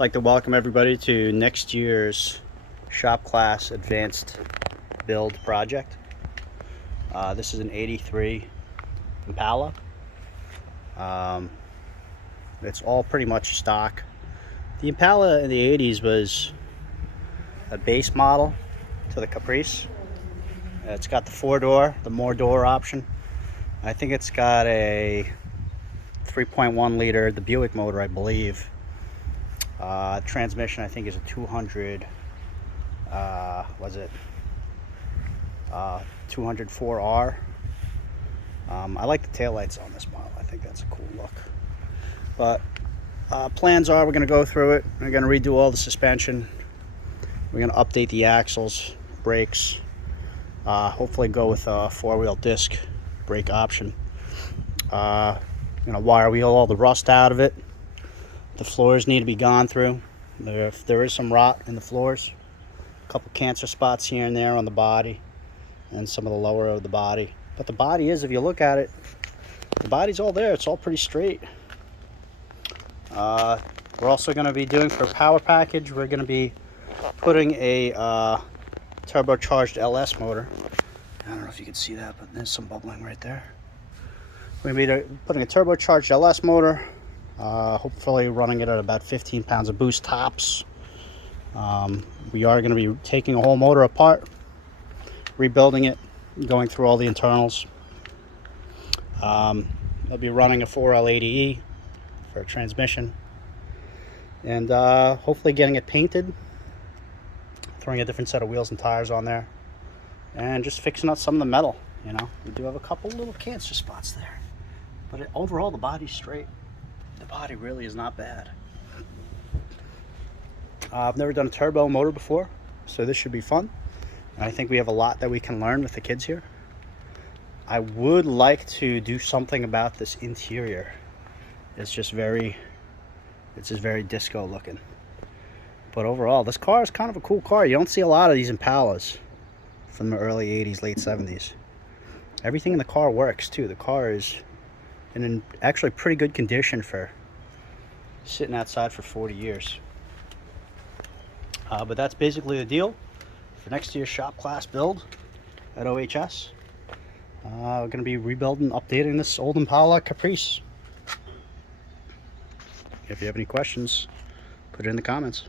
I'd like to welcome everybody to next year's shop class advanced build project. This is an 83 Impala. It's all pretty much stock. The Impala in the 80s was a base model to the Caprice. It's got the 4-door, the more door option. I think it's got a 3.1 liter, the Buick motor, I believe. Transmission, I think, is a 200, 204R. I like the taillights on this model. I think that's a cool look. But plans are we're going to go through it. We're going to redo all the suspension. We're going to update the axles, brakes. Hopefully go with a 4-wheel disc brake option. Wire wheel all the rust out of it. The floors need to be gone through. There is some rot in the floors. A couple cancer spots here and there on the body and some of the lower of the body. But the body is, if you look at it, the body's all there. It's all pretty straight. We're also going to be doing, for power package, we're going to be putting a turbocharged LS motor. I don't know if you can see that, but there's some bubbling right there. We're going to be putting a turbocharged LS motor. Hopefully running it at about 15 pounds of boost tops. We are going to be taking a whole motor apart, rebuilding it, going through all the internals. I'll be running a 4L80E for a transmission, and hopefully getting it painted, throwing a different set of wheels and tires on there, and just fixing up some of the metal. We do have a couple little cancer spots there, but overall the body's straight. The body really is not bad. I've never done a turbo motor before, so this should be fun. And I think we have a lot that we can learn with the kids here. I would like to do something about this interior. It's just very disco looking. But overall, this car is kind of a cool car. You don't see a lot of these Impalas from the early 80s, late 70s. Everything in the car works too. The car is in actually pretty good condition for sitting outside for 40 years. But that's basically the deal for next year's shop class build at OHS. We're going to be rebuilding, updating this old Impala Caprice. If you have any questions, put it in the comments.